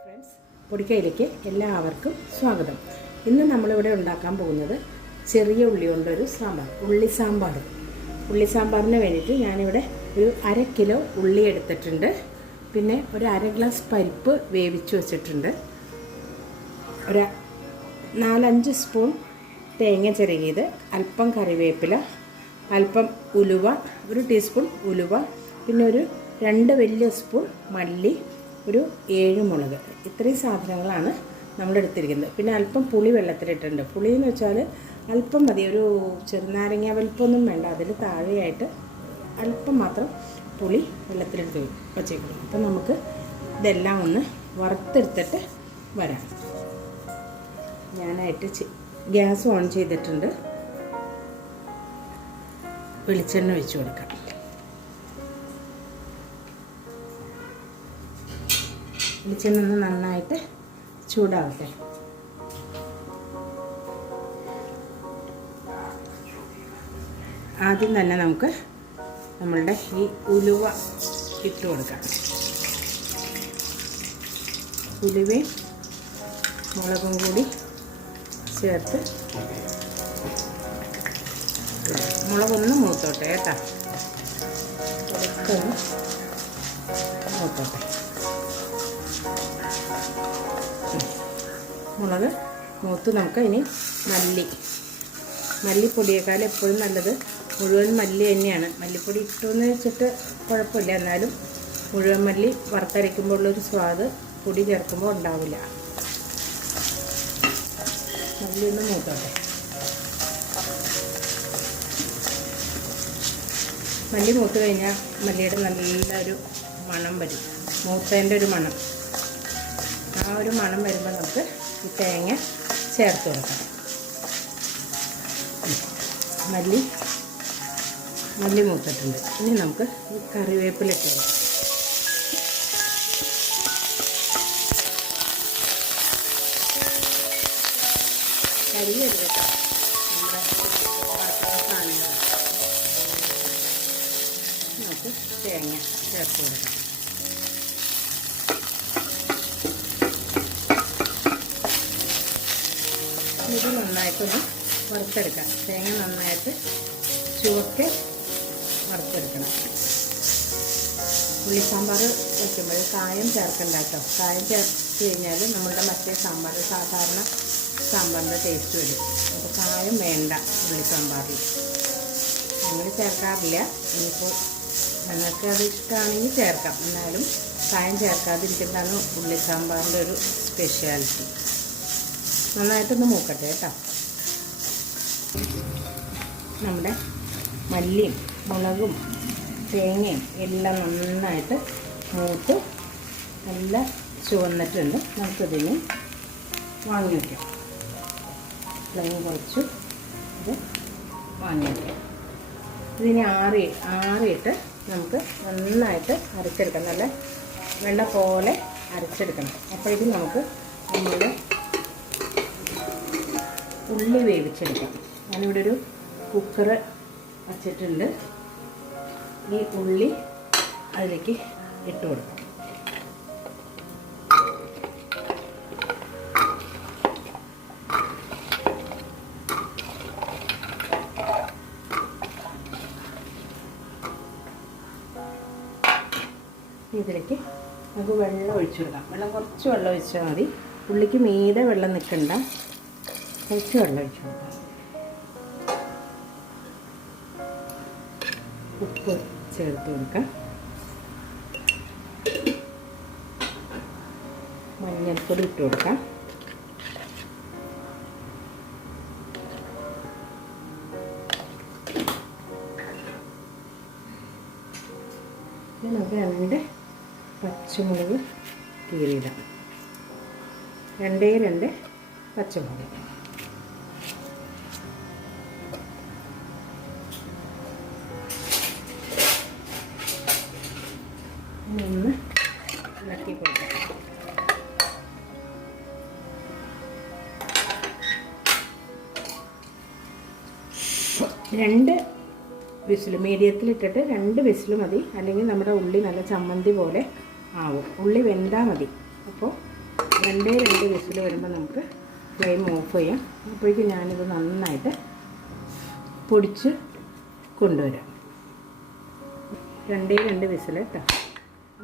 Friends പൊടിക്കയിലേക്ക് എല്ലാവർക്കും സ്വാഗതം. ഇന്ന് നമ്മളിവിടെ ഉണ്ടാക്കാൻ പോകുന്നത് ചെറിയ ഉള്ളി കൊണ്ടൊരു സാമ്പാർ ഉള്ളി സാമ്പാർ. ഉള്ളി സാമ്പാറിന് വേണ്ടിയിട്ട് ഞാനിവിടെ ഒരു അര കിലോ ഉള്ളി എടുത്തിട്ടുണ്ട്. പിന്നെ ഒരു അര ഗ്ലാസ് പരിപ്പ് വേവിച്ച് വച്ചിട്ടുണ്ട്. ഒരു നാലഞ്ച് സ്പൂൺ തേങ്ങ ചിരകിയത് അല്പം കറിവേപ്പില അല്പം ഉലുവ ഒരു ടീസ്പൂൺ ഉലുവ പിന്നെ ഒരു രണ്ട് വലിയ സ്പൂൺ മല്ലി ഒരു ഏഴ് മുളക്. ഇത്രയും സാധനങ്ങളാണ് നമ്മൾ എടുത്തിരിക്കുന്നത്. പിന്നെ അല്പം പുളി വെള്ളത്തിലിട്ടുണ്ട് പുളി എന്ന് വെച്ചാൽ അല്പം മതി. ഒരു ചെറുനാരങ്ങ വലിപ്പമൊന്നും വേണ്ട. അതിൽ താഴെയായിട്ട് അല്പം മാത്രം പുളി വെള്ളത്തിലെടുത്ത് വച്ചേക്കണം. അപ്പം നമുക്ക് ഇതെല്ലാം ഒന്ന് വറുത്തെടുത്തിട്ട് വരാം. ഞാനായിട്ട് ഗ്യാസ് ഓൺ ചെയ്തിട്ടുണ്ട്. വെളിച്ചെണ്ണ ഒഴിച്ചു കൊടുക്കാം. വെളിച്ചെണ്ണ നന്നായിട്ട് ചൂടാവട്ടെ. ആദ്യം തന്നെ നമുക്ക് നമ്മളുടെ ഈ ഉലുവ ഇട്ട് കൊടുക്കാം. ഉലുവയും മുളകും കൂടി ചേർത്ത് മുളകൊന്ന് മൂത്തോട്ടെ കേട്ടോ. മൂത്തോട്ടെ. മുളക് മൂത്ത് നമുക്ക് ഇനി മല്ലി. മല്ലിപ്പൊടിയേക്കാൾ എപ്പോഴും നല്ലത് മുഴുവൻ മല്ലി തന്നെയാണ്. മല്ലിപ്പൊടി ഇട്ടുവെന്ന് വെച്ചിട്ട് കുഴപ്പമില്ല. എന്നാലും മുഴുവൻ മല്ലി വറുത്തരയ്ക്കുമ്പോൾ ഉള്ളൊരു സ്വാദ് പൊടി ചേർക്കുമ്പോൾ ഉണ്ടാവില്ല. മല്ലി ഒന്ന് മൂത്തോട്ടെ. മല്ലി മൂത്ത് കഴിഞ്ഞാൽ മല്ലിയുടെ നല്ലൊരു മണം വരും. മൂത്തതിന്റെ ഒരു മണം. ആ ഒരു മണം വരുമ്പോൾ നമുക്ക് ഈ തേങ്ങ ചേർത്ത് കൊടുക്കണം മല്ലി മല്ലി മൂത്തിട്ടുണ്ട്. ഇനി നമുക്ക് ഈ കറിവേപ്പില കൊടുക്കാം കരിയരുത് കേട്ടോ നമുക്ക് തേങ്ങ ചേർത്ത് കൊടുക്കാം ഇത് നന്നായിട്ടൊന്ന് വറുത്തെടുക്കാം. തേങ്ങ നന്നായിട്ട് ചുവക്കെ വറുത്തെടുക്കണം. ഉള്ളി സാമ്പാർ വയ്ക്കുമ്പോൾ കായം ചേർക്കണ്ട കേട്ടോ. കായം ചേർത്ത് കഴിഞ്ഞാൽ നമ്മളുടെ മറ്റേ സാമ്പാർ സാധാരണ സാമ്പാറിന്റെ ടേസ്റ്റ് വരും. അപ്പോൾ കായം വേണ്ട ഉള്ളി സാമ്പാറിൽ. ഞങ്ങൾ ചേർക്കാറില്ല. ഇനിയിപ്പോൾ ഞങ്ങൾക്ക് അത് ഇഷ്ടമാണെങ്കിൽ ചേർക്കാം. എന്നാലും കായം ചേർക്കാതിരിക്കുന്നതാണ് ഉള്ളി സാമ്പാറിന്റെ ഒരു സ്പെഷ്യാലിറ്റി നന്നായിട്ടൊന്ന് മൂക്കട്ടെ കേട്ടോ. നമ്മുടെ മല്ലിയും മുളകും തേങ്ങയും എല്ലാം നന്നായിട്ട് മൂത്ത് നല്ല ചുവന്നിട്ടുണ്ട്. നമുക്കിതിന് വാങ്ങി വയ്ക്കാം ഫ്ലെയിം കുറച്ച് ഇത് വാങ്ങി വയ്ക്കാം ഇതിന് ആറി ആറിയിട്ട് നമുക്ക് നന്നായിട്ട് അരച്ചെടുക്കാം. നല്ല വെള്ള പോലെ അരച്ചെടുക്കണം. അപ്പോഴേക്കും നമുക്ക് നമ്മുടെ ഉള്ളി വേവിച്ചെടുക്കാം. ഞാനിവിടെ ഒരു കുക്കർ വച്ചിട്ടുണ്ട്. ഈ ഉള്ളി അതിലേക്ക് ഇട്ട് കൊടുക്കും. ഇതിലേക്ക് നമുക്ക് വെള്ളം ഒഴിച്ചു കൊടുക്കാം. വെള്ളം കുറച്ച് വെള്ളം ഒഴിച്ചാൽ മതി. ഉള്ളിക്ക് മീതെ വെള്ളം നിൽക്കണ്ട. കുറച്ച് വെള്ളം ഒഴിച്ചു കൊടുക്കാം. ഉപ്പ് ചേർത്ത് കൊടുക്കാം. മഞ്ഞൾപ്പൊടി ഇട്ട് കൊടുക്കാം. നമുക്ക് രണ്ട് പച്ചമുളക് കീറിയിടാം. രണ്ടേ രണ്ട് പച്ചമുളക്. ഒന്ന് ഇളക്കി കൊടുക്കാം രണ്ട് വിസിൽ മീഡിയത്തിലിട്ടിട്ട് രണ്ട് വിസിൽ മതി. അല്ലെങ്കിൽ നമ്മുടെ ഉള്ളി നല്ല ചമ്മന്തി പോലെ ആവും. ഉള്ളി വെന്താൽ മതി. അപ്പോൾ രണ്ടേ രണ്ട് വിസിൽ വരുമ്പോൾ നമുക്ക് ഫ്ലെയിം ഓഫ് ചെയ്യാം. അപ്പോഴേക്കും ഞാനിത് നന്നായിട്ട് പൊടിച്ച് കൊണ്ടുവരാം. രണ്ടേ രണ്ട് വിസിൽ കേട്ടോ.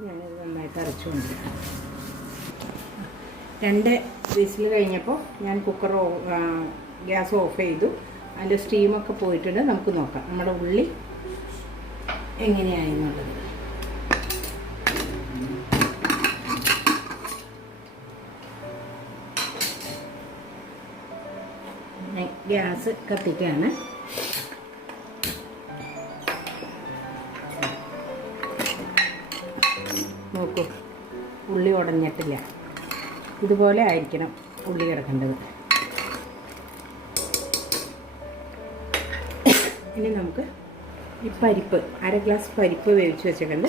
ഞാനിത് നന്നായിട്ട് അരച്ചു കൊണ്ടുവരാം രണ്ട് വിസിൽ കഴിഞ്ഞപ്പോൾ ഞാൻ കുക്കർ ഗ്യാസ് ഓഫ് ചെയ്തു. അതിന്റെ സ്റ്റീമൊക്കെ പോയിട്ടുണ്ട്. നമുക്ക് നോക്കാം. നമ്മുടെ ഉള്ളി എങ്ങനെയായി എന്നുള്ളത്. ഞാൻ ഗ്യാസ് കത്തിക്കുകയാണ്. നോക്കൂ. ഉള്ളി ഉടഞ്ഞിട്ടില്ല. ഇതുപോലെ ആയിരിക്കണം ഉള്ളി കിടക്കേണ്ടത്. ഇനി നമുക്ക് ഈ പരിപ്പ് അര ഗ്ലാസ് പരിപ്പ് വേവിച്ച് വെച്ചിട്ടുണ്ട്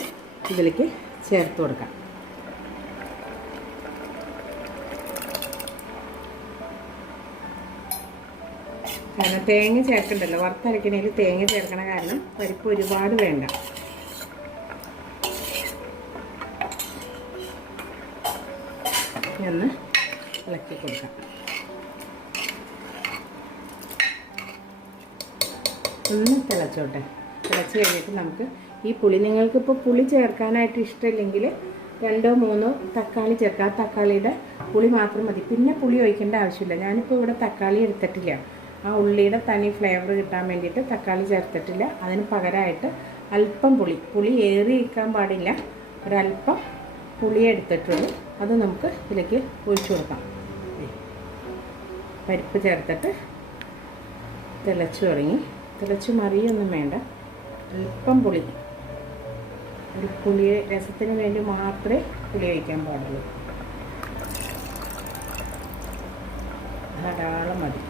ഇതിലേക്ക് ചേർത്ത് കൊടുക്കാം. കാരണം തേങ്ങ ചേർക്കണ്ടല്ലോ. വറുത്തരക്കണേൽ തേങ്ങ ചേർക്കണ കാരണം പരിപ്പ് ഒരുപാട് വേണ്ട. ഇളക്കി കൊടുക്കാം. ഒന്ന് തിളച്ചോട്ടെ. തിളച്ച് കഴിഞ്ഞിട്ട് നമുക്ക് ഈ പുളി നിങ്ങൾക്കിപ്പോൾ പുളി ചേർക്കാനായിട്ട് ഇഷ്ടമില്ലെങ്കിൽ രണ്ടോ മൂന്നോ തക്കാളി ചേർക്കാം. തക്കാളിയുടെ പുളി മാത്രം മതി. പിന്നെ പുളി ഒഴിക്കേണ്ട ആവശ്യമില്ല. ഞാനിപ്പോൾ ഇവിടെ തക്കാളി എടുത്തിട്ടില്ല. ആ ഉള്ളിയുടെ തനി ഫ്ലേവർ കിട്ടാൻ വേണ്ടിയിട്ട് തക്കാളി ചേർത്തിട്ടില്ല. അതിന് പകരമായിട്ട് അല്പം പുളി. പുളി ഏറി ഇരിക്കാൻ പാടില്ല. ഒരല്പം പുളി എടുത്തിട്ടുള്ളൂ. അത് നമുക്ക് ഇതിലേക്ക് ഒഴിച്ചു കൊടുക്കാം. പരിപ്പ് ചേർത്തിട്ട് തിളച്ചു തുടങ്ങി. തിളച്ചു മറിയൊന്നും വേണ്ട. അല്പം പുളി. ഒരു പുളി രസത്തിന് വേണ്ടി മാത്രമേ പുളി ഒഴിക്കാൻ പാടുള്ളൂ. ധാരാളം മതി.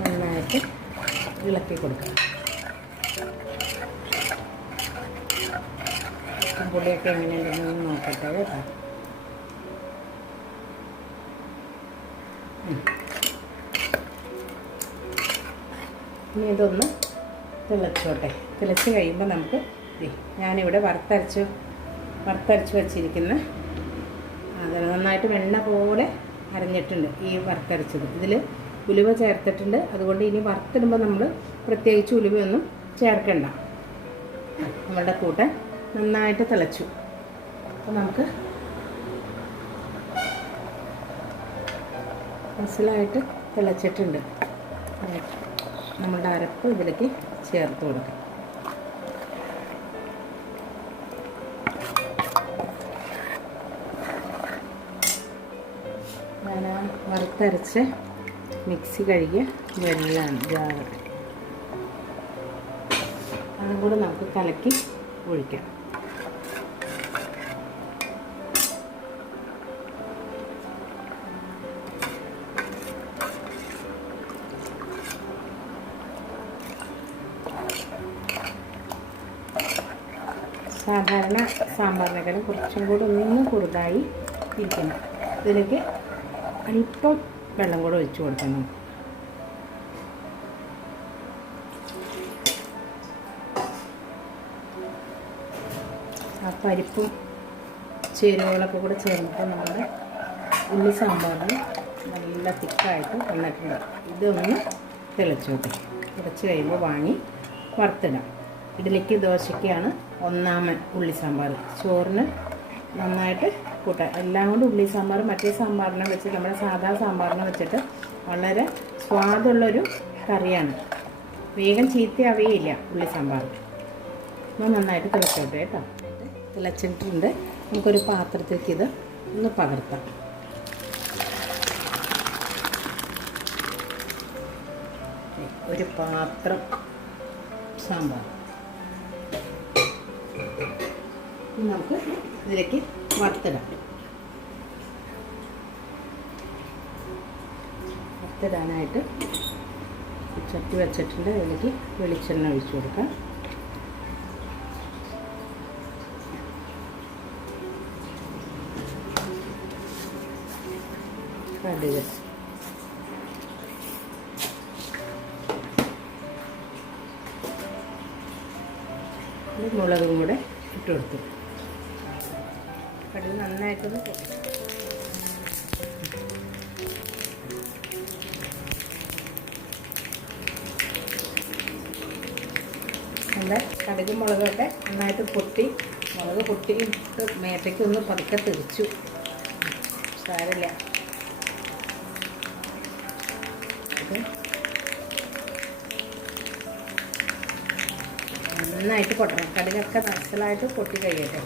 നന്നായിട്ട് ഇളക്കി കൊടുക്കണം. പുളിയൊക്കെ എങ്ങനെയുണ്ടെന്ന് നോക്കട്ടെ കേട്ടോ. ഇനി ഇതൊന്ന് തിളച്ചോട്ടെ. തിളച്ച് കഴിയുമ്പോൾ നമുക്ക് ഞാനിവിടെ വറുത്തരച്ച് വറുത്തരച്ച് വെച്ചിരിക്കുന്ന അത് നന്നായിട്ട് വെണ്ണ പോലെ അരഞ്ഞിട്ടുണ്ട് ഈ വറുത്തരച്ചത്. ഇതിൽ ഉലുവ ചേർത്തിട്ടുണ്ട്. അതുകൊണ്ട് ഇനി വറുത്തിടുമ്പോൾ നമ്മൾ പ്രത്യേകിച്ച് ഉലുവയൊന്നും ചേർക്കണ്ട. നമ്മളുടെ കൂട്ടൻ നന്നായിട്ട് തിളച്ചു. അപ്പോൾ നമുക്ക് മനസ്സിലായിട്ട് തിളച്ചിട്ടുണ്ട്. നമ്മളുടെ അരപ്പ് ഇതിലേക്ക് ചേർത്ത് കൊടുക്കാം. ഞാൻ വറുത്തരച്ച് മിക്സി കഴുകിയ വെള്ളമാണ് ജാറ്. അതും കൂടെ നമുക്ക് കലക്കി ഒഴിക്കാം. സാമ്പാറിനേക്കാളും കുറച്ചും കൂടി ഒന്ന് കുറുതായി ഇരിക്കണം. ഇതിലേക്ക് അല്പം വെള്ളം കൂടെ ഒഴിച്ചു കൊടുക്കണം. ആ പരിപ്പും ചേരുവകളൊക്കെ കൂടെ ചേർന്നിട്ട് നമ്മുടെ ഉള്ളി സാമ്പാറിന് നല്ല തിക്കായിട്ട് വന്നിട്ടുണ്ട് ഇതൊന്ന് തിളച്ചോട്ടെ. തിളച്ച് കഴിയുമ്പോൾ വാങ്ങി വറുത്തിടാം. ഇഡ്ഡലിക്ക് ദോശയ്ക്കാണ് ഒന്നാമൻ ഉള്ളി സാമ്പാർ. ചോറിന് നന്നായിട്ട് കൂട്ടാം എല്ലാം കൊണ്ട് ഉള്ളി സാമ്പാർ മറ്റേ സാമ്പാറിനെ വെച്ച് നമ്മുടെ സാധാ സാമ്പാറിനെ വെച്ചിട്ട് വളരെ സ്വാദുള്ളൊരു കറിയാണ്. വേഗം ചീത്തയാവുകയില്ല ഉള്ളി സാമ്പാർ. ഒന്ന് നന്നായിട്ട് തിളച്ചോട്ടെ കേട്ടോ. തിളച്ചിട്ടുണ്ട്. നമുക്കൊരു പാത്രത്തേക്ക് ഇത് ഒന്ന് പകർത്താം. ഒരു പാത്രം സാമ്പാർ. നമുക്ക് ഇതിലേക്ക് വറുത്തിടാം. വറുത്തിടാനായിട്ട് ചട്ടി വെച്ചിട്ടുണ്ട്. അതിലേക്ക് വെളിച്ചെണ്ണ ഒഴിച്ചു കൊടുക്കാം. കടുക്. മുളകും കൂടെ ഇട്ട് കൊടുത്തു. നന്നായിട്ടൊന്ന് പൊട്ടി. നമ്മുടെ കടുക് മുളകൊക്കെ നന്നായിട്ട് പൊട്ടി. മുളക് പൊട്ടി ഇട്ട് മേത്തേക്ക് ഒന്ന് പതുക്കെ തെറിച്ചു. സാരമില്ല. ഇത് നന്നായിട്ട് പൊട്ടണം. കടുകൊക്കെ നസലായിട്ട് പൊട്ടി കഴിയട്ടെ.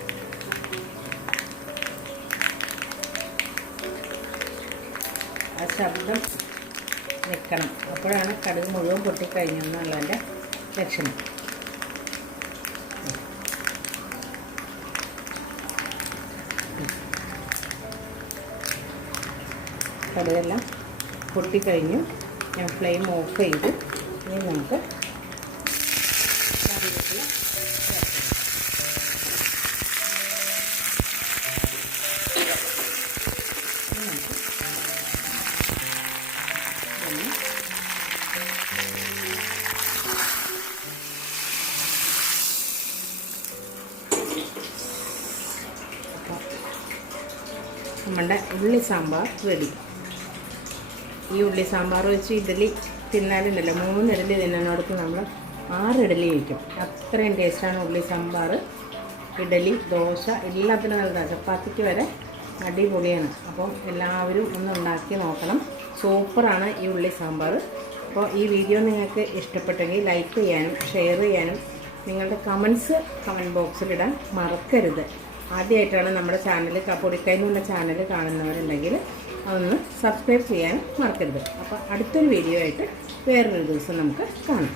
ആ ശബ്ദം നിൽക്കണം അപ്പോഴാണ് കടുക് മുഴുവൻ പൊട്ടിക്കഴിഞ്ഞു എന്റെ ലക്ഷണം. കടുകെല്ലാം പൊട്ടിക്കഴിഞ്ഞു. ഞാൻ ഫ്ലെയിം ഓഫ് ചെയ്ത്. ഇനി നമുക്ക് കറിവേപ്പില നമ്മുടെ ഉള്ളി സാമ്പാർ റെഡി. ഈ ഉള്ളി സാമ്പാർ വെച്ച് ഇഡലി തിന്നാലുണ്ടല്ലോ. മൂന്ന് ഇഡലി തിന്നുന്നിടത്ത് നമ്മൾ ആറ് ഇഡലി കഴിക്കും. അത്രയും ടേസ്റ്റാണ് ഉള്ളി സാമ്പാർ ഇഡലി ദോശ എല്ലാത്തിനും നല്ലതാണ് ചപ്പാത്തിക്ക് വരെ അടിപൊളിയാണ്. അപ്പോൾ എല്ലാവരും ഒന്ന് ഉണ്ടാക്കി നോക്കണം. സൂപ്പറാണ് ഈ ഉള്ളി സാമ്പാർ. അപ്പോൾ ഈ വീഡിയോ നിങ്ങൾക്ക് ഇഷ്ടപ്പെട്ടെങ്കിൽ ലൈക്ക് ചെയ്യാനും ഷെയർ ചെയ്യാനും നിങ്ങളുടെ കമൻസ് കമന്റ് ബോക്സിലിടാൻ മറക്കരുത്. ആദ്യമായിട്ടാണ് നമ്മുടെ ചാനൽ പൊടിക്കൈന്നുള്ള ചാനൽ കാണുന്നവരുണ്ടെങ്കിൽ അതൊന്ന് സബ്സ്ക്രൈബ് ചെയ്യാൻ മറക്കരുത്. അപ്പോൾ അടുത്തൊരു വീഡിയോ ആയിട്ട് വേറൊരു ദിവസം നമുക്ക് കാണാം.